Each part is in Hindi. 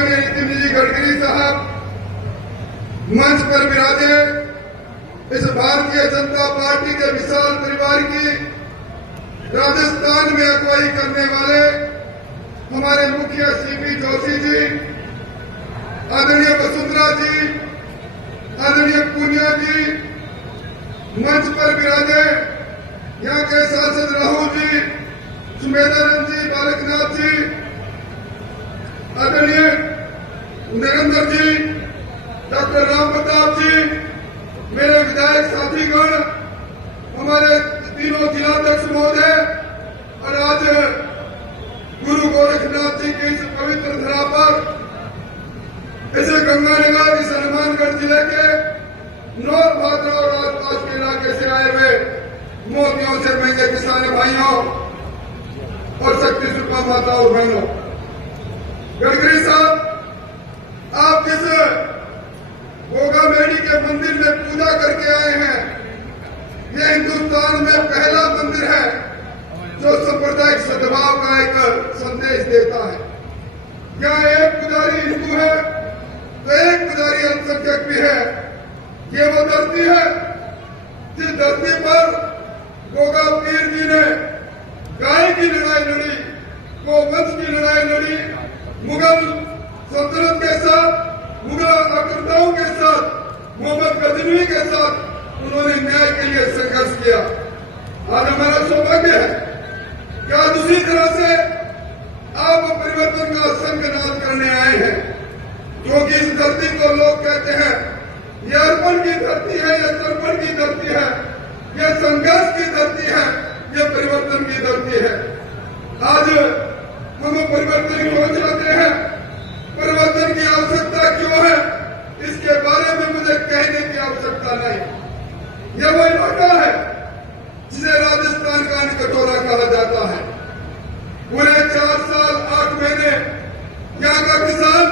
आदरणीय नितिन जी गडकरी साहब मंच पर विराजे, इस भारतीय जनता पार्टी के विशाल परिवार की राजस्थान में अगुवाई करने वाले हमारे मुखिया सीपी जोशी जी, आदरणीय वसुंधरा जी, आदरणीय पूनिया जी, मंच पर विराजे यहाँ के सांसद राहुल जी, सुमेधानंद जी, बालकनाथ जी, आदरणीय नरेंद्र जी, डॉक्टर राम प्रताप जी, मेरे विधायक साथीगण, हमारे तीनों जिलाध्यक्ष महोदय, और आज गुरु गोरखनाथ जी की इस पवित्र धरा पर इसे गंगानगर, इस हनुमानगढ़ जिले के नौर भादरा और आसपास के इलाके से आए हुए मोतियों से महंगे किसान भाइयों और शक्ति सुपा माता और बहनों, गडकरी साहब, आप जिस गोगा मेडी के मंदिर में पूजा करके आए हैं, यह हिंदुस्तान में पहला मंदिर है जो सांप्रदायिक सद्भाव का एक संदेश देता है। यहाँ एक पुजारी हिंदू है तो एक पुजारी अल्पसंख्यक भी है। ये वो धरती है जिस धरती पर गोगा पीर जी ने गाय की लड़ाई लड़ी, गोवंश की लड़ाई लड़ी, मुगल सल्तनत के साथ, मुगल आक्रमणों के साथ, मोहम्मद गजनवी के साथ उन्होंने न्याय के लिए संघर्ष किया। आज हमारा सौभाग्य है कि आज उसी तरह से आप परिवर्तन का संकनाद करने आए हैं, क्योंकि इस धरती को लोग कहते हैं ये अर्पण की धरती है, ये तर्पण की धरती है, ये संघर्ष की धरती है, ये परिवर्तन की धरती है। आज हम परिवर्तन क्यों चाहते हैं, परिवर्तन की आवश्यकता क्यों है, इसके बारे में मुझे कहने की आवश्यकता नहीं। यह वो इलाका है जिसे राजस्थान का कटोरा कहा जाता है। पूरे 4 साल 8 महीने यहाँ का किसान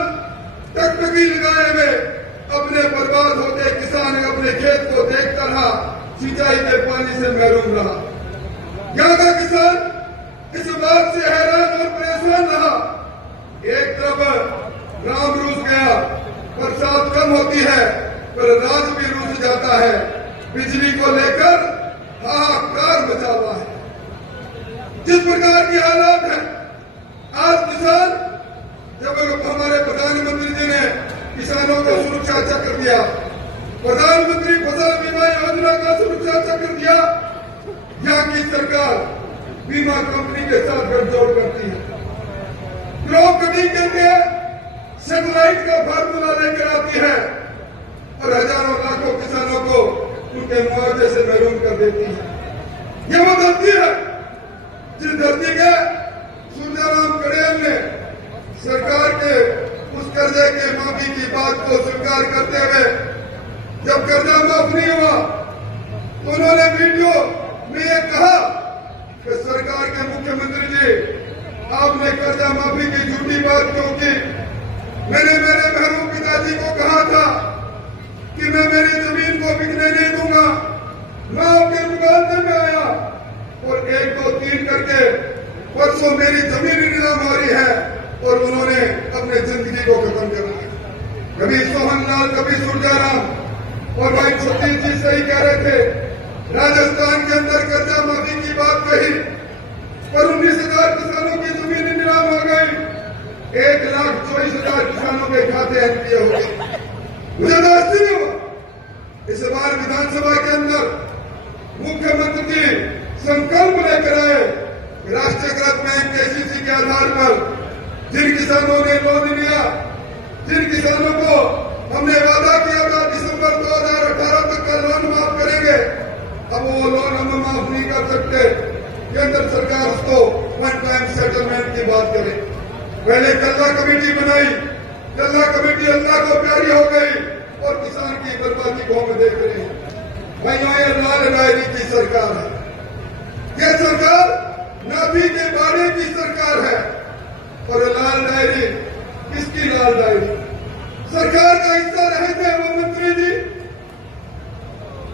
टकटकी लगाए हुए अपने बर्बाद होते किसान अपने खेत को देखता रहा, सिंचाई के पानी से महरूम रहा। यहाँ का किसान इस बात से हैरान और परेशान रहा, एक तरफ राम रूस गया, बरसात कम होती है पर राज भी रूस जाता है, बिजली को लेकर हाहाकार मचा हुआ है। जिस प्रकार की हालात है आज किसान, जब हमारे प्रधानमंत्री जी ने किसानों को सुरक्षा चक्र दिया, प्रधानमंत्री फसल बीमा योजना का सुरक्षा चक्र दिया, यहाँ की सरकार बीमा कंपनी के साथ गठजोड़ करती है, क्रॉप कटिंग के लिए सैटेलाइट का फार्मूला लेकर आती है और हजारों लाखों किसानों को उनके मुआवजे से महरूम कर देती है। ये वो धरती है जिस धरती के सूर्याराम कड़ेल ने सरकार के उस कर्जे के माफी की बात को स्वीकार करते हुए जब कर्जा माफ नहीं हुआ तो उन्होंने वीडियो में ये कहा कि सरकार के मुख्यमंत्री जी, आपने कर्जा माफी की झूठी बात क्यों की? मैंने मेरे महरूम पिताजी को कहा था कि मैं मेरी जमीन को बिकने नहीं दूंगा। मैं आपके मुकाबले में आया और 1 2 3 करके परसों मेरी जमीन नीलाम हो रही है और उन्होंने अपने जिंदगी को खत्म कर दिया। कभी सोहनलाल, कभी सूर्याराम और भाई सतीश जी सही कह रहे थे, राजस्थान के अंदर कर्जा माफी की बात कही पर 19,000 किसानों की जमीन नीलाम हो गई, 1,24,000 किसानों के खाते एनपीए हो गए। मुझे तो आश्चर्य हुआ। इस बार विधानसभा के अंदर मुख्यमंत्री जी संकल्प लेकर आए, राष्ट्रीयकृत बैंक केसीसी के आधार पर जिन किसानों ने लोन लिया, जिन किसानों को हमने वादा किया था दिसंबर 2018 तक का लोन माफ करेंगे, अब वो लोन हम माफ नहीं कर सकते। केंद्र सरकार उसको वन टाइम सेटलमेंट की बात करे। पहले कल्ला कमेटी बनाई, कल्ला कमेटी अल्लाह को प्यारी हो गई और किसान की बर्बादी को हम देख रहे हैं। भाइयों, ये लाल डायरी की सरकार है, ये सरकार नाभि के बाड़े की सरकार है। और लाल डायरी, किसकी लाल डायरी? सरकार का हिस्सा रहे थे वो मंत्री जी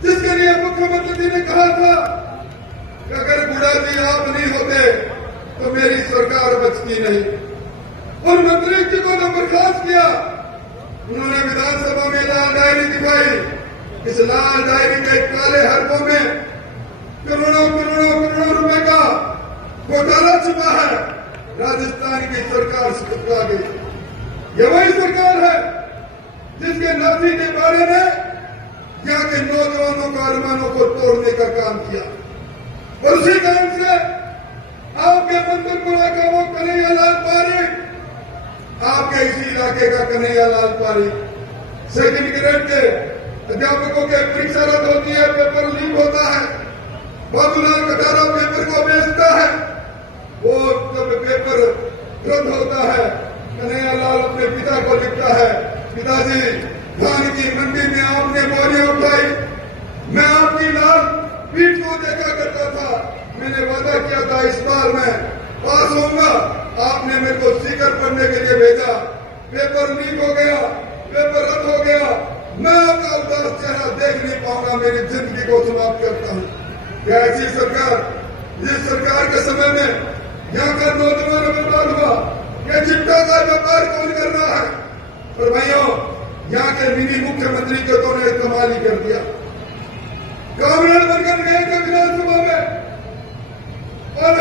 जिसके लिए मुख्यमंत्री जी ने कहा था कि अगर बुढ़ा जी आप नहीं होते तो मेरी सरकार बचती नहीं। उन मंत्री जी को बर्खास्त किया उन्होंने विधानसभा में लाल डायरी दिखाई। इस लाल डायरी के काले हरफों में करोड़ों करोड़ों करोड़ों रुपए का घोटाला छुपा है। राजस्थान की सरकार आ गई। ये वही सरकार है जिसके नाती के बारे ने यहाँ के नौजवानों का अरमानों को तोड़ने का काम किया। और उसी कारण से आपके मंदिरपुरा का वो कन्हैया लाल पारीक, आपके इसी इलाके का कन्हैया लाल पारीक सेकंड ग्रेड के अध्यापकों के परीक्षा रद्द होती है, पेपर लीक होता है, बाबूलाल कटारा पेपर को बेचता है। वो जब पेपर रद्द होता है, कन्हैया लाल अपने पिता को लिखता है, पिताजी धान की मंडी में आपने बोरियां उठाई, मैं आपकी लाल पीठ को देखा करता था, मैंने वादा किया था इस बार मैं पास होऊंगा, आपने मेरे को सीकर पढ़ने के लिए भेजा, पेपर लीक हो गया, पेपर रद्द हो गया, मैं आपका उदास चेहरा देख नहीं पाऊंगा, मेरी जिंदगी को समाप्त करता हूं। क्या ऐसी सरकार, जिस सरकार के समय में यहाँ का नौजवान बर्बाद हुआ, ये चिट्टा का व्यापार कौन कर रहा है? और भाइयों, यहाँ के मिनी मुख्यमंत्री को तो ने कमाल ही कर दिया। कामरान बनकर गए थे विधानसभा में और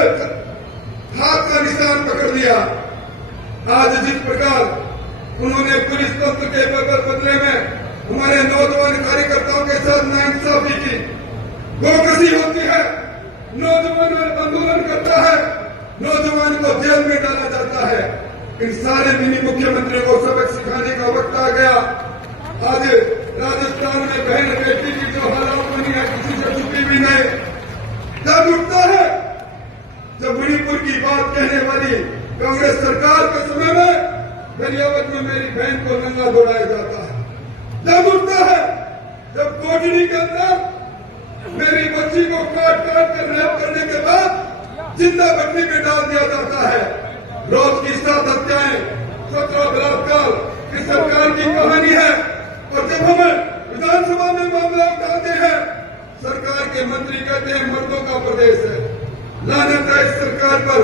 हाथ का निशान पकड़ लिया। आज जिस प्रकार उन्होंने पुलिस तंत्र के बदले में हमारे नौजवान कार्यकर्ताओं के साथ नाइंसाफी की, गोकसी होती है, नौजवान आंदोलन करता है, नौजवान को जेल में डाला जाता है। इन सारे मिनी मुख्यमंत्री को सबक सिखाने का वक्त आ गया। आज राजस्थान में बहन बेटी की जो हालात बनी है, किसी से छुट्टी भी नहीं। जब उठता है, जब मणिपुर की बात कहने वाली कांग्रेस सरकार के समय में गरियावत में मेरी बहन को नंगा दौड़ाया जाता है। जब उठता है, जब कोटड़ी के अंदर मेरी बच्ची को काट काट कर रेप करने के बाद जिंदा भट्टी में डाल दिया जाता है। रोज की 7 हत्याएं, 17 बलात्कार इस सरकार की कहानी है। और जब हम विधानसभा में मामला उठाते हैं, सरकार के मंत्री कहते हैं मर्दों का प्रदेश है। लानत है इस सरकार पर।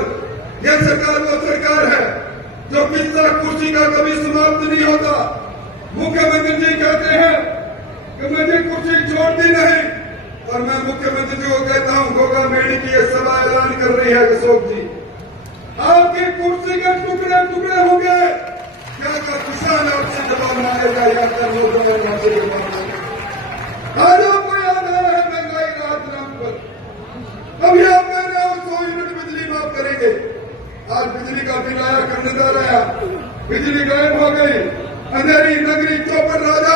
यह सरकार वो सरकार है जो किस्सा कुर्सी का कभी समाप्त नहीं होता। मुख्यमंत्री जी कहते हैं कि मुझे कुर्सी छोड़ती नहीं, और मैं मुख्यमंत्री जी को कहता हूं, गोगा मेड़ी की यह सभा ऐलान कर रही है अशोक जी, आपकी कुर्सी के टुकड़े टुकड़े होंगे। क्या का किसान आपसे जवाब मांगेगा? या कर नौजवान आपसे जवाब मांगेगा? आज आपको याद आ रहा है महंगाई राहत नाम पर, अभी आप कह रहे हो 100 यूनिट बिजली माफ करेंगे। आज बिजली का बिल आया, खंडदार आया, बिजली गायब हो गई। अंधेरी नगरी चौपड़ राजा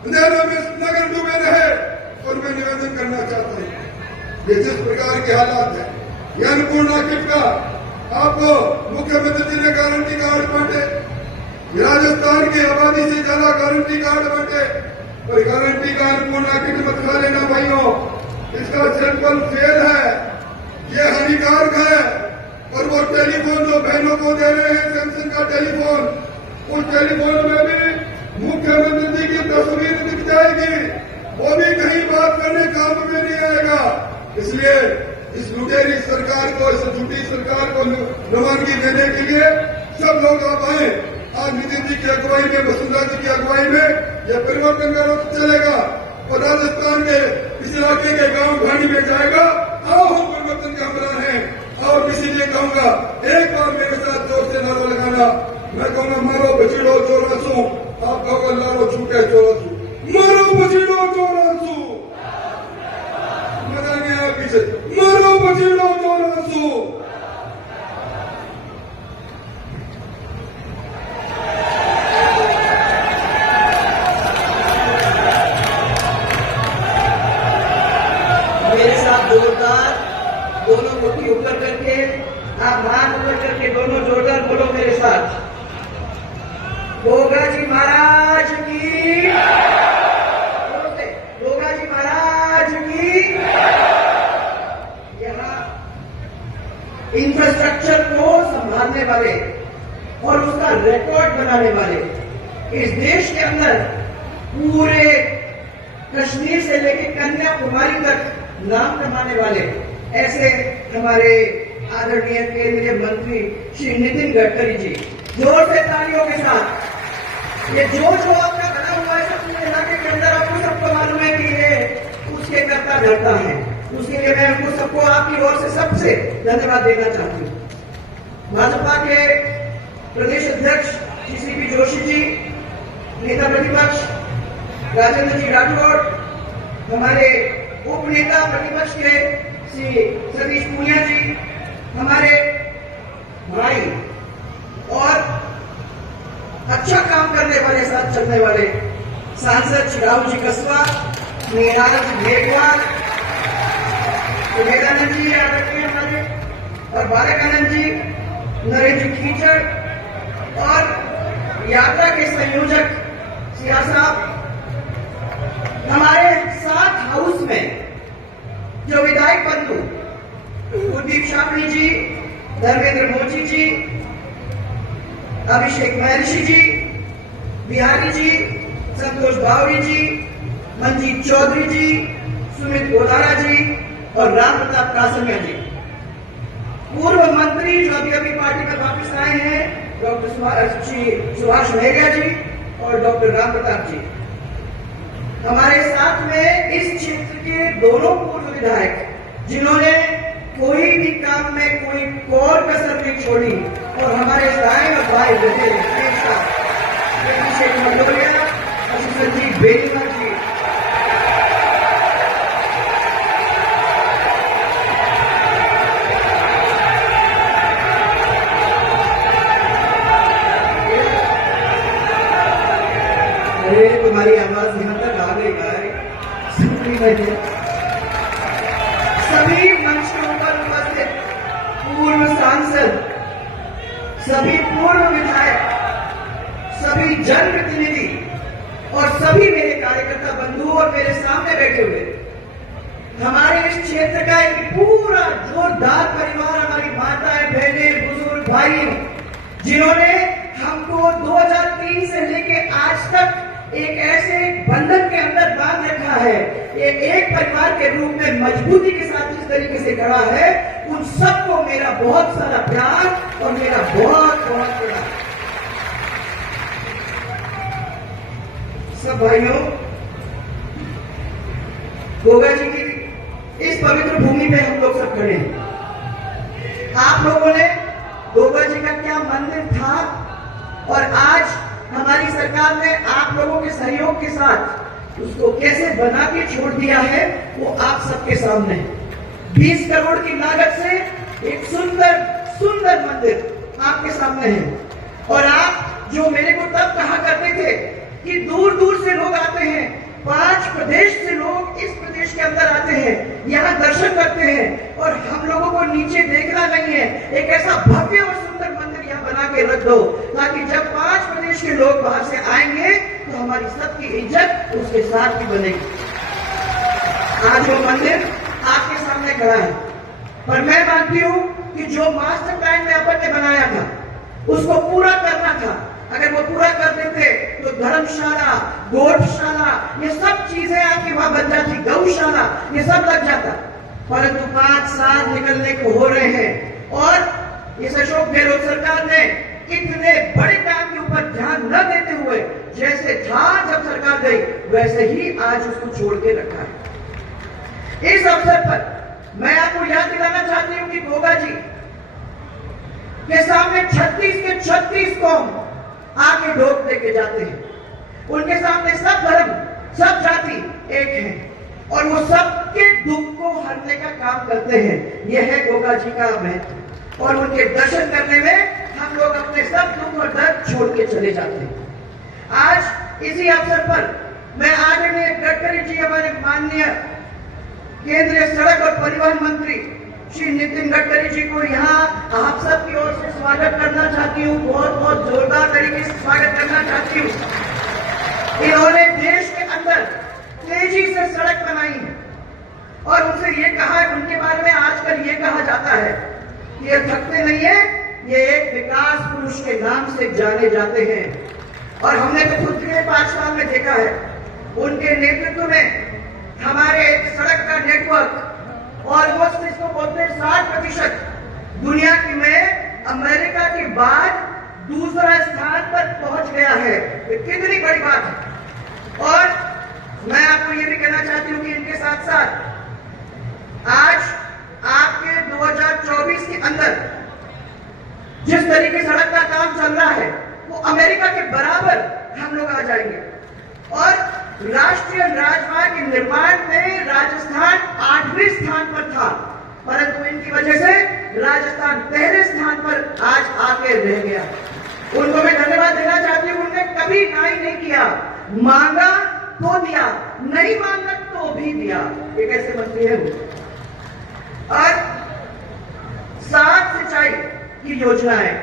अंधेरे में नगर डूबे रहे। और मैं निवेदन करना चाहता हूं, ये जिस प्रकार के हालात है, ये अन्नपूर्णा किट का आपको मुख्यमंत्री जी ने गारंटी कार्ड बांटे, राजस्थान की आबादी से ज्यादा गारंटी कार्ड बांटे, और गारंटी का अन्नपूर्णा किट मत खा लेना भाइयों, इसका सैंपल फेल है, ये हानिकारक है। और वो टेलीफोन जो बहनों को दे रहे हैं, सैमसंग का टेलीफोन, उस टेलीफोन में भी मुख्यमंत्री जी की तस्वीर दिख जाएगी, वो भी कहीं बात करने काम में नहीं आएगा। इसलिए इस लुटेरी सरकार को, इस झूठी सरकार को रवानगी देने के लिए सब लोग आप आए। आज नितिन जी की अगुवाई में, वसुंधरा जी की अगुवाई में यह परिवर्तन का वक्त चलेगा और राजस्थान के इस इलाके के गांव घाटी में जाएगा। आओ हम परिवर्तन के हमरा हैं। और इसीलिए कहूंगा, एक बार मेरे साथ जोर से नारा लगाना। मैं कहूंगा मारो बचीड़ो चौरासू, आप कहोगे लारो छूटे चौरासू, मारो बचीड़ो चौरासू, मजा नहीं आया पीछे, मारो बचीड़ो चौरासू। मेरे साथ जोरदार दोनों मुट्ठी ऊपर करके, आप हाथ ऊपर करके दोनों जोरदार बोलो मेरे साथ, गोगा जी महाराज की, गोगा जी महाराज की। यहाँ इंफ्रास्ट्रक्चर को संभालने वाले और उसका रिकॉर्ड बनाने वाले, इस देश के अंदर पूरे कश्मीर से लेकर कन्याकुमारी तक नाम कमाने वाले ऐसे हमारे आदरणीय केंद्रीय मंत्री श्री नितिन गडकरी जी, जोर से तालियों के साथ ये जो आपका बना हुआ है सब पूरे इलाके के अंदर आपको सबको मालूम है कि ये उसके करता धरता है। उसके लिए मैं आपको सबको आपकी ओर से सबसे धन्यवाद देना चाहती हूँ। भाजपा के प्रदेश अध्यक्ष श्री CP जोशी जी, नेता प्रतिपक्ष राजेंद्र जी राठौड़, हमारे उप नेता प्रतिपक्ष के श्री सतीश पूनिया जी, हमारे भाई और अच्छा काम करने वाले साथ चलने वाले सांसद श्री राहुल जी कसवा, मेघानंद जी मेघवाल, मेघानंद जी याद रखिए हमारे, और बालकानंद जी, नरेंद्र जी कीचड़ और यात्रा के संयोजक सिया साहब, हमारे साथ हाउस में जो विधायक बंधु कुलदीप शामली जी, धर्मेंद्र मोची जी, अभिषेक महर्षि जी, बिहारी जी, संतोष बावरी जी, मंजीत चौधरी जी, सुमित गोदारा जी और राम प्रताप कासमिया जी, पूर्व मंत्री जो अभी अभी पार्टी में वापस आए हैं, डॉक्टर सुभाष महरिया जी और डॉक्टर राम प्रताप जी, हमारे साथ में इस क्षेत्र के दोनों पूर्व विधायक जिन्होंने कोई भी काम में कोई कोर कसर नहीं छोड़ी और हमारे दाएं और बाएं रहे हमेशा, अभिषेक मंडोलिया और संजीव बेनीवाल जी, अरे तुम्हारी आवाज यहाँ तक आ गई है, सभी मंच के ऊपर उपस्थित पूर्व सांसद, सभी पूर्व विधायक, सभी जनप्रतिनिधि और सभी मेरे कार्यकर्ता बंधु और मेरे सामने बैठे हुए हमारे इस क्षेत्र का एक पूरा जोरदार परिवार, हमारी माताएं, बहनें, बुजुर्ग, भाई, जिन्होंने हमको 2003 से लेके आज तक एक ऐसे बंधन के अंदर बांध रखा है, एक परिवार के रूप में मजबूती के साथ जिस तरीके से खड़ा है, उन सबको मेरा बहुत सारा प्यार और मेरा बहुत बहुत प्यार। सब भाइयों, गोगा जी की इस पवित्र भूमि पे हम लोग सब खड़े हैं। आप लोगों ने गोगा जी का क्या मंदिर था और आज हमारी सरकार ने आप लोगों के सहयोग के साथ उसको कैसे बना के छोड़ दिया है, वो आप सबके सामने 20 करोड़ की लागत से एक सुंदर सुंदर मंदिर आपके सामने है। और आप जो मेरे को तब कहा करते थे कि दूर दूर से लोग आते हैं, 5 प्रदेश से लोग इस प्रदेश के अंदर आते हैं, यहाँ दर्शन करते हैं और हम लोगों को नीचे देखना नहीं है, एक ऐसा भव्य और सुंदर मंदिर यहाँ बना के रख दो ताकि जब 5 प्रदेश के लोग बाहर से आएंगे तो हमारी सबकी इज्जत उसके साथ ही बनेगी। आज वो मंदिर आपके सामने खड़ा है, पर मैं मानती हूँ कि जो मास्टर प्लान में अपन ने बनाया था उसको पूरा करना था। अगर वो पूरा कर देते तो धर्मशाला, गोठशाला, ये सब चीजें आपकी वहां बन जाती, गौशाला, ये सब लग जाता। परंतु 5 साल निकलने को हो रहे हैं और इस अशोक गहलोत सरकार ने इतने बड़े काम के ऊपर ध्यान न देते हुए जैसे था जब सरकार गई वैसे ही आज उसको छोड़ के रखा है। इस अवसर पर मैं आपको याद दिलाना चाहती हूँ कि गोगा जी के सामने 36 के 36 कौम आगे ढोक लेके जाते हैं। उनके सामने सब धर्म, सब जाति एक है और वो सबके दुख को हरने का काम करते हैं। यह है गोगा जी का महत्व और उनके दर्शन करने में हम लोग अपने सब दुख और दर्द छोड़ के चले जाते हैं। आज इसी अवसर पर मैं आदरणीय गडकरी जी, हमारे माननीय केंद्रीय सड़क और परिवहन मंत्री श्री नितिन गडकरी जी को यहाँ आप सब की ओर से स्वागत करना चाहती हूँ, बहुत बहुत जोरदार तरीके से स्वागत करना चाहती हूँ। इन्होंने देश के अंदर तेजी से सड़क बनाई और उनसे ये कहा है, उनके बारे में आजकल ये कहा जाता है कि ये थकते नहीं है, ये एक विकास पुरुष के नाम से जाने जाते हैं। और हमने तो खुद पिछले 5 साल में देखा है, उनके नेतृत्व में हमारे सड़क का नेटवर्क ऑलमोस्ट इसको बोलते हैं 60% दुनिया की में अमेरिका के बाद दूसरा स्थान पर पहुंच गया है। ये कितनी बड़ी बात है। और मैं आपको ये भी कहना चाहती हूं कि इनके साथ साथ आज आपके 2024 के अंदर जिस तरीके सड़क का काम चल रहा है वो अमेरिका के बराबर हम लोग आ जाएंगे। और राष्ट्रीय राजमार्ग के निर्माण में राजस्थान 8वें स्थान पर था, परंतु इनकी वजह से राजस्थान पहले स्थान पर आज आके रह गया। उनको मैं धन्यवाद देना चाहती हूं। उन्होंने कभी नाई नहीं किया, मांगा तो दिया, नहीं मांगा तो भी दिया। ये कैसे मंत्री है वो। और 7 सिंचाई की योजना है।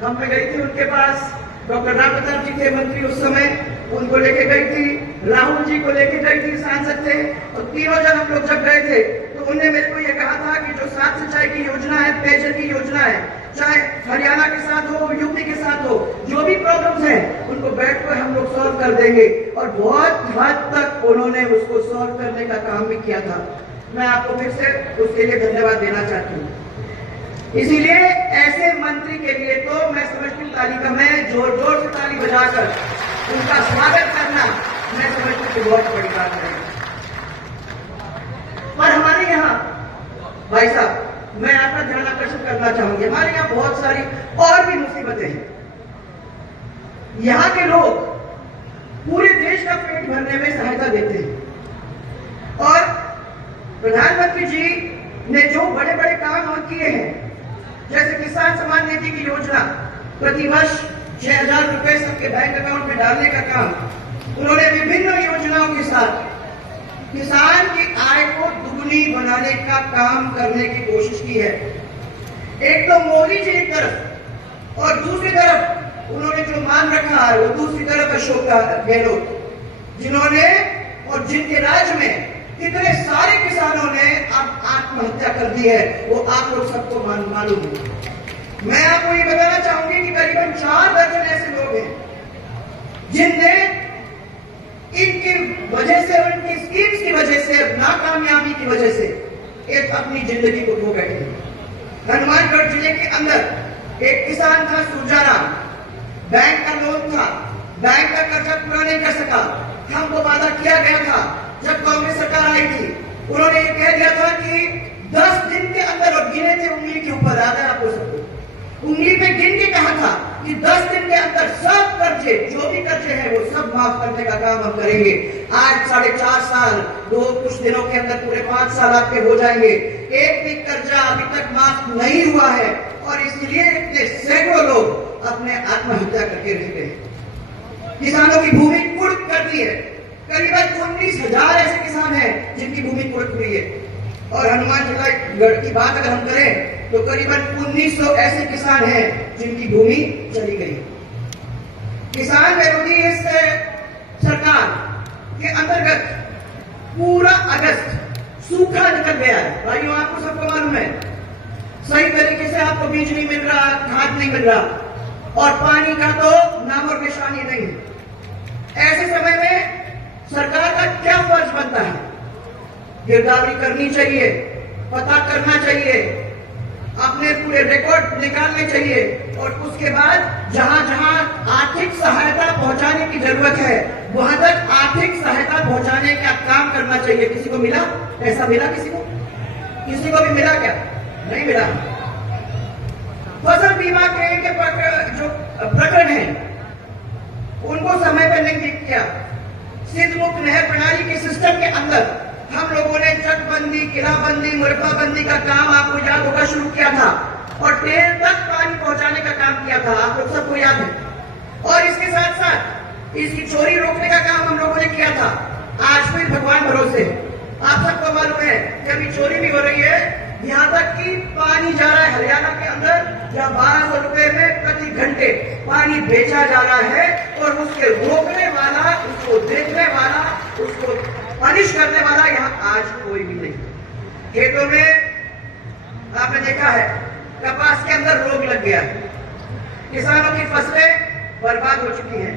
हम मैं गई थी उनके पास, डॉक्टर राम प्रताप जी थे मंत्री उस समय, उनको लेके गई थी, राहुल जी को लेके गई थी, सांसद थे, और तीनों जन हम लोग जब गए थे तो उन्होंने मेरे को ये कहा था कि जो 7 सिंचाई की योजना है, पेयजल की योजना है, चाहे हरियाणा के साथ हो, यूपी के साथ हो, जो भी प्रॉब्लम्स हैं उनको बैठ कर हम लोग सॉल्व कर देंगे। और बहुत हद तक उन्होंने उसको सॉल्व करने का काम भी किया था। मैं आपको फिर से उसके लिए धन्यवाद देना चाहती हूँ। इसीलिए ऐसे मंत्री के लिए तो मैं समझती हूँ ताली का, मैं जोर जोर से ताली बजाकर उनका स्वागत करना मैं समझती हूँ बहुत बड़ी बात है। पर हमारे यहाँ भाई साहब, मैं आपका ध्यान आकर्षित करना चाहूंगी, हमारे यहाँ बहुत सारी और भी मुसीबतें हैं। यहाँ के लोग पूरे देश का पेट भरने में सहायता देते हैं। और प्रधानमंत्री जी ने जो बड़े बड़े काम किए हैं, जैसे किसान सम्मान निधि की योजना, प्रतिवर्ष 6,000 रुपए सबके बैंक अकाउंट में डालने का काम, उन्होंने विभिन्न योजनाओं के साथ किसान की आय को दुगनी बनाने का काम करने की कोशिश की है। एक तो मोदी जी एक तरफ और दूसरी तरफ उन्होंने जो मान रखा है वो दूसरी तरफ अशोक गहलोत, जिन्होंने और जिनके राज्य में कितने सारे किसानों ने अब आत्महत्या कर दी है, वो आप लोग सबको मालूम है। मैं आपको ये बताना चाहूंगी कि करीबन 4 दर्जन ऐसे लोग हैं जिनने इनकी वजह से, उनकी स्कीम्स की वजह से, नाकामयाबी की वजह से एक अपनी जिंदगी को खो बैठे। हनुमानगढ़ जिले के अंदर एक किसान था सुरजाराम, बैंक का लोन था, बैंक का कर्जा पूरा नहीं कर सका। हमको वादा किया गया था जब कांग्रेस सरकार आई थी, उन्होंने ये कह दिया था कि 10 दिन के अंदर, और गिने थे उंगली के ऊपर, याद है आपको सबको, उंगली पे गिन के कहा था कि 10 दिन के अंदर सब कर्जे, जो भी कर्जे हैं वो सब माफ करने का काम हम करेंगे। आज 4.5 साल, कुछ दिनों के अंदर पूरे 5 साल आपके हो जाएंगे, एक भी कर्जा अभी तक माफ नहीं हुआ है। और इसलिए इतने सैकड़ों लोग अपने आत्महत्या करके रह गए। किसानों की भूमि कुर्क कर दी है। करीबन 19,000 ऐसे किसान हैं जिनकी भूमि कुर्क हुई है। और हनुमानगढ़ की बात अगर हम करें तो करीबन 1900 ऐसे किसान हैं जिनकी भूमि चली गई। किसान विरोधी इस सरकार के अंतर्गत पूरा अगस्त सूखा निकल गया है। भाइयों, आपको सबको मालूम है, सही तरीके से आपको बीज नहीं मिल रहा, खाद नहीं मिल रहा, और पानी का तो नाम और निशानी नहीं है। ऐसे समय में सरकार का क्या फर्ज बनता है? गिरदावरी करनी चाहिए, पता करना चाहिए, अपने पूरे रिकॉर्ड निकालने चाहिए, और उसके बाद जहां जहां आर्थिक सहायता पहुंचाने की जरूरत है वहां तक आर्थिक सहायता पहुंचाने का काम करना चाहिए। किसी को मिला? ऐसा मिला किसी को? किसी को भी मिला क्या? नहीं मिला। फसल बीमा के जो प्रकरण है उनको समय पर नहीं किया। सिंध मुक्त नहर प्रणाली के सिस्टम के अंदर हम लोगों ने चकबंदी, किलाबंदी, मुरफाबंदी का काम, आपको याद होगा, शुरू किया था, और टेल तक पानी पहुंचाने का काम किया था, आप लोग सबको याद है। और इसके साथ साथ इसकी चोरी रोकने का काम हम लोगों ने किया था। आज फिर भगवान भरोसे, आप सबको मालूम है कि अभी चोरी भी हो रही है, यहाँ तक कि पानी जा रहा है हरियाणा के अंदर, जहाँ 1200 रुपए में प्रति घंटे पानी बेचा जा रहा है, और उसके रोकने वाला, उसको देखने वाला, उसको पनिश करने वाला यहाँ आज कोई भी नहीं। खेतों में आपने देखा है कपास के अंदर रोग लग गया, किसानों की फसलें बर्बाद हो चुकी हैं,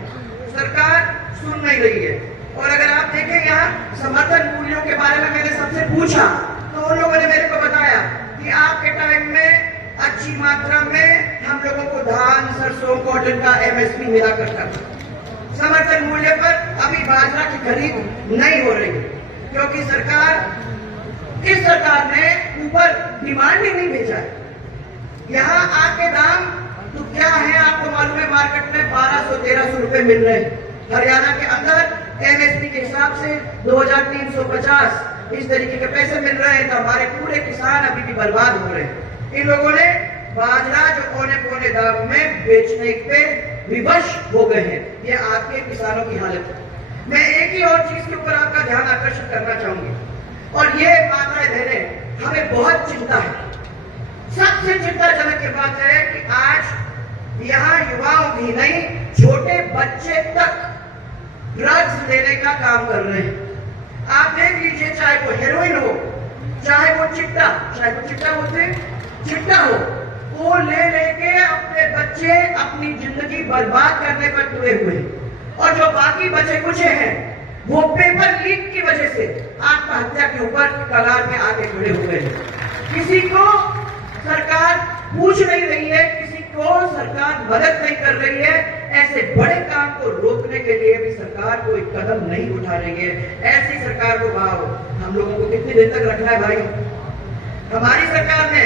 सरकार सुन नहीं रही है। और अगर आप देखें यहाँ समर्थन मूल्यों के बारे में मैंने सबसे पूछा तो उन लोगों ने मेरे को बताया कि आपके टाइम में अच्छी मात्रा में हम लोगों को धान, सरसों, कॉटन का एमएसपी मिला करता था। समर्थन मूल्य पर अभी बाजरा की खरीद नहीं हो रही क्योंकि इस सरकार ने ऊपर डिमांड ही नहीं भेजा है। यहाँ आके दाम तो क्या है आपको मालूम है, मार्केट में 1200-1300 रुपए मिल रहे हैं। हरियाणा के अंदर एमएसपी के हिसाब से 2350 इस तरीके के पैसे मिल रहे हैं। तो हमारे पूरे किसान अभी भी बर्बाद हो रहे हैं। इन लोगों ने बाजरा जो पौने पौने दाम में बेचने पे विवश हो गए हैं। ये आपके किसानों की हालत है। मैं एक ही और चीज के ऊपर आपका ध्यान आकर्षित करना चाहूंगी और ये माताएं बहनें, हमें बहुत चिंता है। सबसे चिंताजनक ये बात है कि आज यहाँ युवाओं भी नहीं, छोटे बच्चे तक ड्रग्स लेने का काम कर रहे हैं। आप देख लीजिए, चाहे वो हेरोइन हो, चाहे वो चिट्टा हो, वो ले लेके अपने बच्चे अपनी जिंदगी बर्बाद करने पर तुले हुए हैं। और जो बाकी बचे कुचे हैं वो पेपर लीक की वजह से आत्महत्या के ऊपर कगार में आके खड़े हुए हैं। किसी को सरकार पूछ नहीं रही है, किसी को सरकार मदद नहीं कर रही है। ऐसे बड़े काम को रोकने के लिए भी सरकार कोई कदम नहीं उठा रही है। ऐसी सरकार को भाव हम लोगों को कितनी देर तक रखना है भाई? हमारी सरकार ने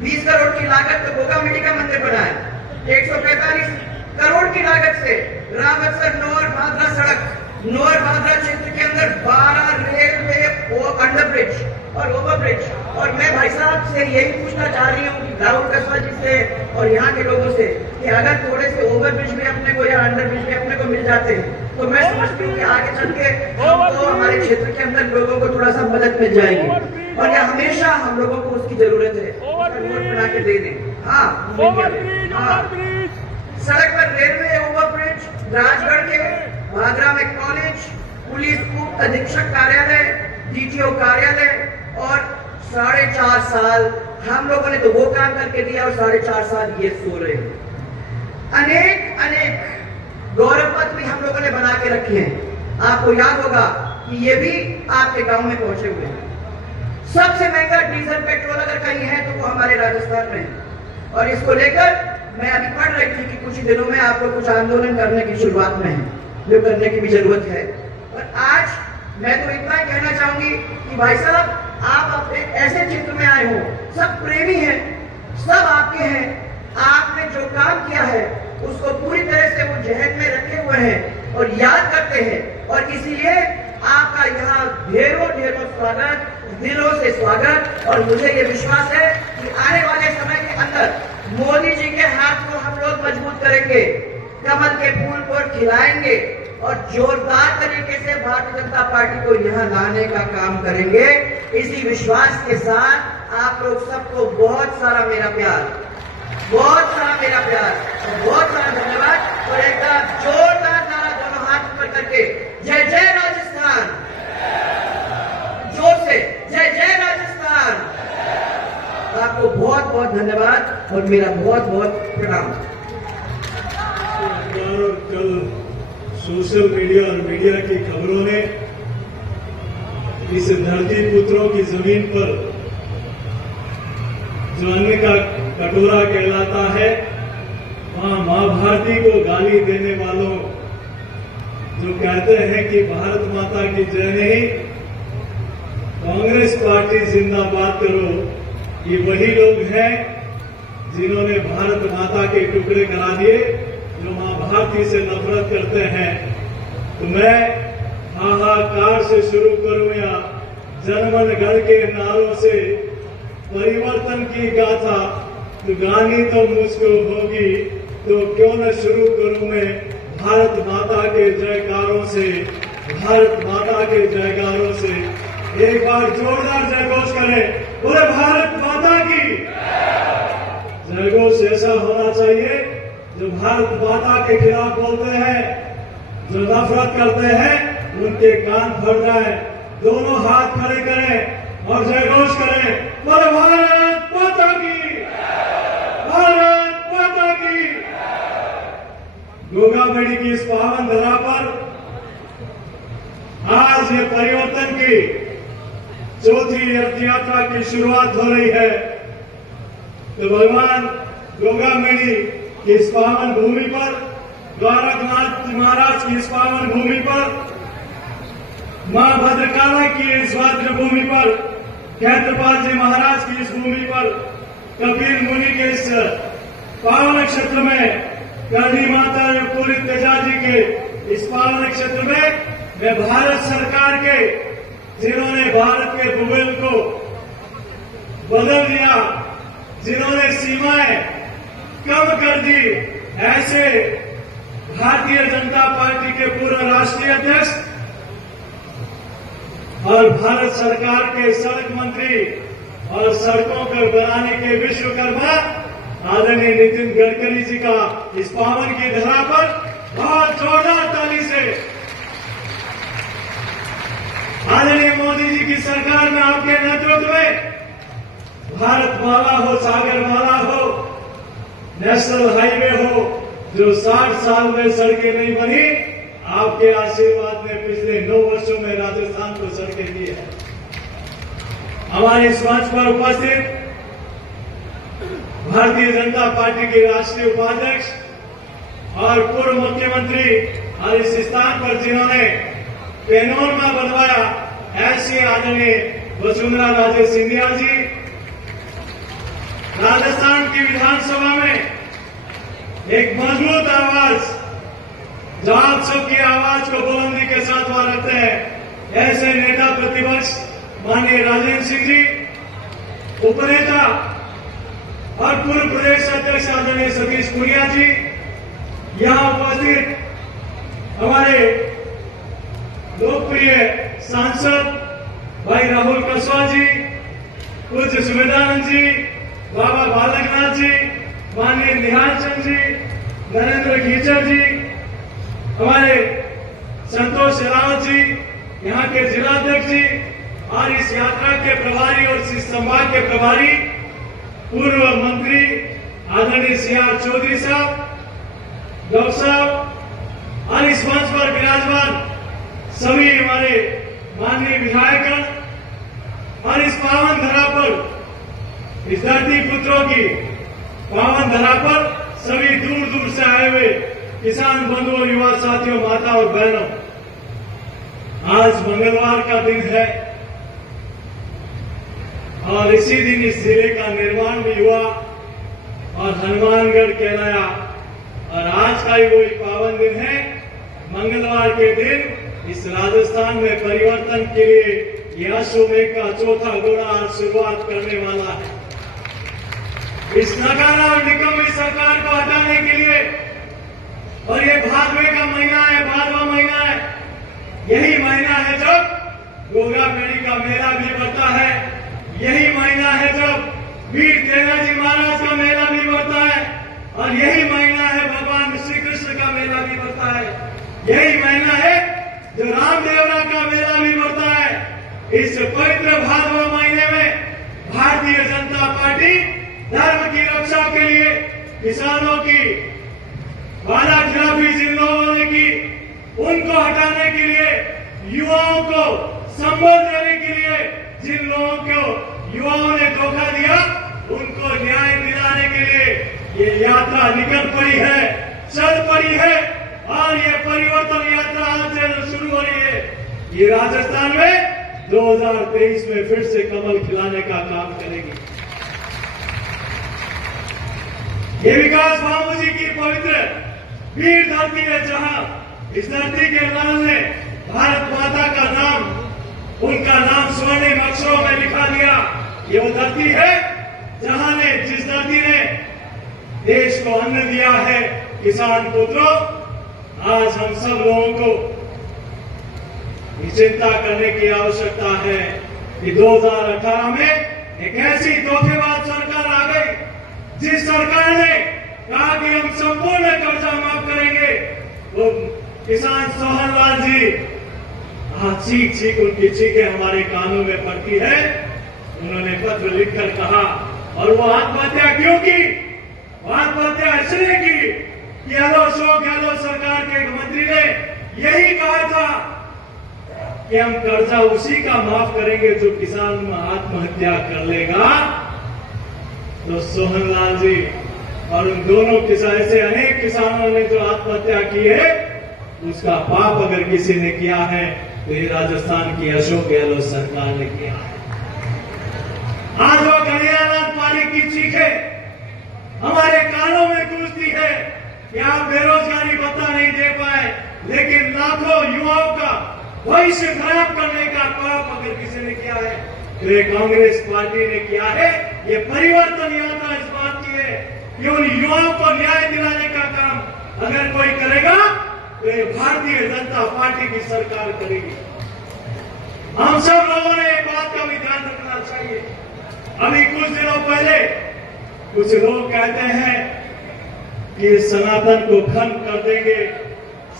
20 करोड़ की लागत तो गोगा मिट्टी का मंदिर बनाया, 145 करोड़ की लागत से रामसर नौर भादरा सड़क, नौर भादरा क्षेत्र के अंदर 12 रेलवे अंडरब्रिज और ओवरब्रिज। और मैं भाई साहब से यही पूछना चाह रही हूँ कि राहुल कस्बा जी से और यहाँ के लोगों से कि अगर थोड़े से ओवरब्रिज भी अपने को या अंडरब्रिज भी अपने को मिल जाते हैं तो मैं समझती हूँ कि आगे चल के हमको हमारे क्षेत्र के अंदर लोगों को थोड़ा सा मदद मिल जाएगी। और यह हमेशा हम लोगों को उसकी जरूरत है, रोड बना के दे दें। हाँ, सड़क पर रेलवे ओवरब्रिज, राजगढ़ के भादरा में कॉलेज, पुलिस उप अधीक्षक कार्यालय, डीटीओ कार्यालय और 4.5 साल हम लोगों ने तो वो काम करके दिया और 4.5 साल ये सो रहे हैं। अनेक गौरव पद भी हम लोगों ने बना के रखे हैं। आपको याद होगा कि ये भी आपके गांव में पहुंचे हुए हैं। सबसे महंगा डीजल पेट्रोल अगर कहीं है तो वो हमारे राजस्थान में है। और इसको लेकर मैं अभी पढ़ रही थी कि कुछ ही दिनों में आप लोग कुछ आंदोलन करने की शुरुआत में है, जो करने की भी जरूरत है। और आज मैं तो इतना ही कहना चाहूंगी कि भाई साहब, आप अपने ऐसे चित्र में आए हो, सब प्रेमी हैं, सब आपके हैं। आपने जो काम किया है उसको पूरी तरह से वो जहन में रखे हुए हैं और याद करते हैं। और इसीलिए आपका यहाँ ढेरों स्वागत, दिलों से स्वागत। और मुझे ये विश्वास है कि आने वाले समय के अंदर मोदी जी के हाथ को हम लोग मजबूत करेंगे, कमल के फूल को खिलाएंगे और जोरदार तरीके से भारतीय जनता पार्टी को यहाँ लाने का काम करेंगे। इसी विश्वास के साथ आप लोग सबको बहुत सारा मेरा प्यार, बहुत सारा मेरा प्यार और बहुत सारा धन्यवाद। और एक बार जोरदार नारा दोनों हाथ ऊपर करके जय जय राजस्थान, जोर से जय जय राजस्थान। आपको बहुत बहुत धन्यवाद और मेरा बहुत बहुत प्रणाम। कल सोशल मीडिया और मीडिया की खबरों ने इस धरती पुत्रों की जमीन पर जो अन्न का कटोरा कहलाता है, वहां मां भारती को गाली देने वालों जो कहते हैं कि भारत माता की जय नहीं, कांग्रेस पार्टी जिंदाबाद करो, ये वही लोग हैं जिन्होंने भारत माता के टुकड़े करा दिए, जो मां भारती से नफरत करते हैं। तो मैं हाहाकार से शुरू करूं या जनमन गढ़ के नारों से परिवर्तन की गाथा तो गानी तो मुझको होगी, तो क्यों न शुरू करूं मैं भारत माता के जयकारों से, भारत माता के जयकारों से। एक बार जोरदार जयघोष करें, बोले भारत माता की जयघोष। ऐसा होना चाहिए जो भारत माता के खिलाफ बोलते हैं, जो नफरत करते हैं, उनके कान फट जाए। दोनों हाथ खड़े करें और जयघोष करें, बोले भारत माता की, भारत माता की। गोगामेड़ी की इस पावन धरा पर आज ये परिवर्तन की चौथी रथ यात्रा की शुरुआत हो रही है। तो भगवान गोगामेड़ी की इस पावन भूमि पर, द्वारकनाथ महाराज की इस पावन भूमि पर, मां भद्रकाली की इस भद्र भूमि पर, क्षेत्रपाल जी महाराज की इस भूमि पर, कपिल मुनि के इस पावन क्षेत्र में, करणी माता और पूरी तेजा जी के इस पावन क्षेत्र में मैं भारत सरकार के, जिन्होंने भारत के भूगोल को बदल दिया, जिन्होंने सीमाएं कम कर दी, ऐसे भारतीय जनता पार्टी के पूर्व राष्ट्रीय अध्यक्ष और भारत सरकार के सड़क मंत्री और सड़कों को बनाने के विश्वकर्मा आदरणीय नितिन गडकरी जी का इस पावन की धरा पर बहुत जोरदार ताली से, आदरणीय मोदी जी की सरकार में आपके नेतृत्व में भारत माला हो, सागर माला हो, नेशनल हाईवे हो, जो 60 साल में सड़कें नहीं बनी, आपके आशीर्वाद ने पिछले 9 वर्षों में राजस्थान को सड़कें दी है। हमारे इस मंच पर उपस्थित भारतीय जनता पार्टी के राष्ट्रीय उपाध्यक्ष और पूर्व मुख्यमंत्री और इस स्थान पर जिन्होंने पैनोरमा बनवाया, ऐसे आदरणीय वसुंधरा राजे सिंधिया जी, राजस्थान की विधानसभा में एक मजबूत आवाज, जो आप सबकी आवाज को बुलंदी के साथ वहां रखते हैं, ऐसे नेता प्रतिपक्ष माननीय राजेंद्र सिंह जी, उपनेता और पूर्व प्रदेश अध्यक्ष आदरणीय सतीश पुनिया जी, यहां उपस्थित हमारे लोकप्रिय सांसद भाई राहुल कसवा जी, पूज्य सुमेधानंद जी, बाबा बालकनाथ जी, माननीय निहाल चंद जी, नरेंद्र खीचर जी, हमारे संतोष रावत जी, यहाँ के जिलाध्यक्ष जी, और इस यात्रा के प्रभारी और इस संभाग के प्रभारी पूर्व मंत्री आदरणीय सीआर चौधरी साहब, डॉक्टर साहब, और इस मंच पर विराजमान सभी हमारे माननीय विधायकगण, और इस पावन धरा पर, इस धरती पुत्रों की पावन धरा पर सभी दूर दूर से आए हुए किसान बंधुओं, युवा साथियों, माता और बहनों, आज मंगलवार का दिन है और इसी दिन इस जिले का निर्माण भी हुआ और हनुमानगढ़ कहलाया, और आज का ही वही पावन दिन है। मंगलवार के दिन इस राजस्थान में परिवर्तन के लिए यह अश्वमेघ का चौथा घोड़ा आज शुरुआत करने वाला है। इस नकारा और निकम्मी सरकार को हटाने के लिए, और ये भादवे का महीना है, भादवा महीना है, यही महीना है जब गोगामेड़ी का मेला भी बढ़ता है, यही महीना है जब वीर तेजाजी महाराज का मेला भी बढ़ता है, और यही महीना है भगवान श्री कृष्ण का मेला भी बढ़ता है, यही महीना है जो रामदेवरा का मेला भी बढ़ता है। इस पवित्र भादवा महीने में भारतीय जनता पार्टी धर्म की रक्षा के लिए, किसानों की वादा खिलाफी जिन लोगों ने की, उनको हटाने के लिए, युवाओं को संबल देने के लिए, जिन लोगों को युवाओं ने धोखा दिया, उनको न्याय दिलाने के लिए ये यात्रा निकल पड़ी है, चल पड़ी है, और ये परिवर्तन यात्रा आज से शुरू हो रही है। ये राजस्थान में 2023 में फिर से कमल खिलाने का काम करेगी। ये विकास बाबू जी की पवित्र वीर धरती है, जहां इस धरती के लाल ने भारत माता का नाम, उनका नाम स्वर्णिम अक्षरों में लिखा दिया। ये वो धरती है जहां ने, जिस धरती ने देश को अन्न दिया है। किसान पुत्रों, आज हम सब लोगों को चिंता करने की आवश्यकता है कि 2018 में एक ऐसी धोखेबाज सरकार आ गई, जिस सरकार ने कहा कि हम संपूर्ण कर्जा माफ करेंगे। वो किसान सोहनलाल जी, आज चीख चीख उनकी चीखें हमारे कानों में पड़ती है। उन्होंने पत्र लिखकर कहा, और वो आत्महत्या क्यों की? आत्महत्या इसलिए की कि अशोक गहलोत सरकार के मंत्री ने यही कहा था कि हम कर्जा उसी का माफ करेंगे जो किसान आत्महत्या कर लेगा। तो सोहनलाल जी और उन दोनों किसान से अनेक किसानों ने जो आत्महत्या की है, उसका पाप अगर किसी ने किया है तो ये राजस्थान की अशोक गहलोत सरकार ने किया है। आज वो कल्याणनाथ पारिक की चीखें हमारे कानों में गूंजती है कि आप बेरोजगारी भत्ता नहीं दे पाए, लेकिन लाखों युवाओं का भविष्य खराब करने का पाप अगर किसी ने किया है तो ये कांग्रेस पार्टी ने किया है। ये परिवर्तन यात्रा इस बात की है कि उन युवाओं को न्याय दिलाने का काम अगर कोई करेगा तो ये भारतीय जनता पार्टी की सरकार करेगी। हम सब लोगों ने एक बात का भी ध्यान रखना चाहिए। अभी कुछ दिनों पहले कुछ लोग कहते हैं कि सनातन को खत्म कर देंगे,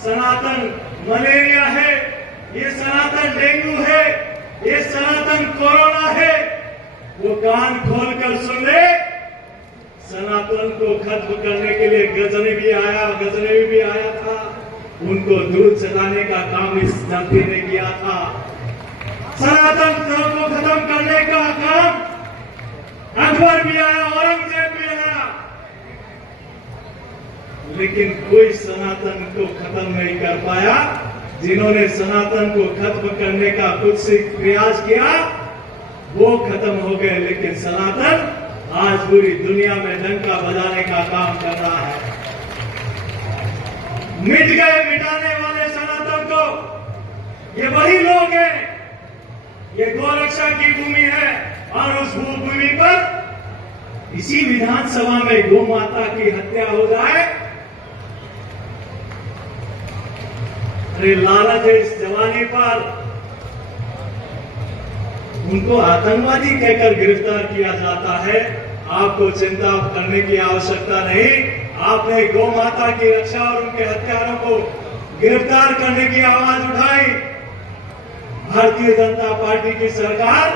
सनातन मलेरिया है, ये सनातन डेंगू है, ये सनातन कोरोना है। वो कान खोलकर सुन ले, सनातन को खत्म करने के लिए गजनी भी आया था, उनको दूध चलाने का काम इस जनता ने किया था। सनातन को खत्म करने का काम अकबर भी आया, औरंगजेब भी आया, लेकिन कोई सनातन को खत्म नहीं कर पाया। जिन्होंने सनातन को खत्म करने का कुछ से प्रयास किया वो खत्म हो गए, लेकिन सनातन आज पूरी दुनिया में डंका बजाने का काम कर रहा है। मिट गए मिटाने वाले सनातन को ये वही लोग हैं। ये गौरक्षा की भूमि है और उस भूमि पर इसी विधानसभा में गौ माता की हत्या हो जाए, अरे लालच है इस जवानी पर, उनको आतंकवादी कहकर गिरफ्तार किया जाता है। आपको चिंता करने की आवश्यकता नहीं। आपने गौ माता की रक्षा और उनके हत्यारों को गिरफ्तार करने की आवाज उठाई। भारतीय जनता पार्टी की सरकार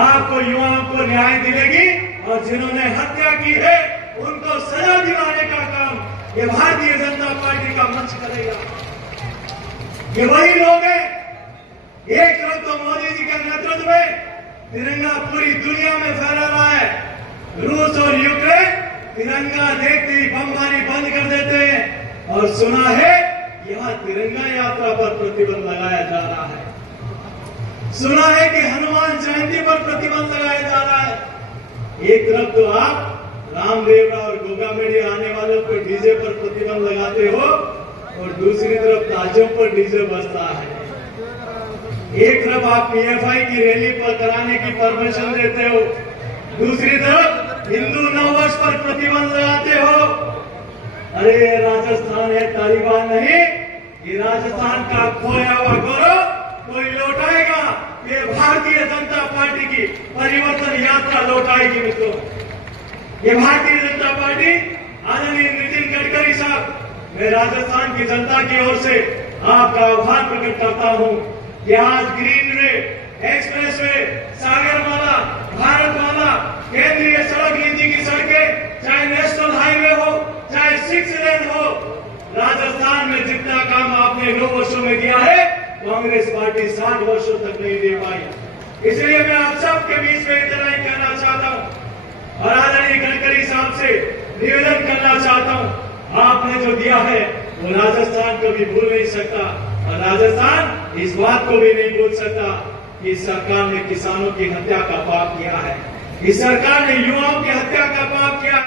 आपको युवाओं को न्याय दिलेगी और जिन्होंने हत्या की है उनको सजा दिलाने का काम ये भारतीय जनता पार्टी का मंच करेगा। ये वही लोग हैं। एक तरफ तो मोदी जी के नेतृत्व में तिरंगा पूरी दुनिया में फैला रहा है। रूस और यूक्रेन तिरंगा देखते ही बमबारी बंद कर देते हैं और सुना है यहां तिरंगा यात्रा पर प्रतिबंध लगाया जा रहा है। सुना है कि हनुमान जयंती पर प्रतिबंध लगाया जा रहा है। एक तरफ तो आप रामदेव और गोगा मेडी आने वालों पर डीजे पर प्रतिबंध लगाते हो और दूसरी तरफ ताजियों पर डीजे बजता है। एक तरफ आप पीएफआई की रैली पर कराने की परमिशन देते हो, दूसरी तरफ हिंदू नववर्ष पर प्रतिबंध लगाते हो। अरे राजस्थान है, तालिबान नहीं। ये राजस्थान का खोया हुआ गौरव कोई लौटाएगा। ये भारतीय जनता पार्टी की परिवर्तन यात्रा लौटाएगी। मित्रों, ये भारतीय जनता पार्टी आदरणीय नितिन गडकरी साहब, मैं राजस्थान की जनता की ओर से आपका आभार प्रकट करता हूं कि आज ग्रीन वे, एक्सप्रेस वे, सागरमाला, भारतमाला, केंद्रीय सड़क नीति की सड़कें, चाहे नेशनल हाईवे हो, चाहे 6 लेन हो, राजस्थान में जितना काम आपने 9 वर्षों में दिया है कांग्रेस पार्टी 60 वर्षों तक नहीं दे पाई। इसलिए मैं आप सबके बीच में इतना ही कहना चाहता हूं और आदरणीय गडकरी साहब से निवेदन करना चाहता हूं, आपने जो दिया है वो राजस्थान कभी भूल नहीं सकता और राजस्थान इस बात को भी नहीं भूल सकता कि इस सरकार ने किसानों की हत्या का पाप किया है, इस सरकार ने युवाओं की हत्या का पाप किया है।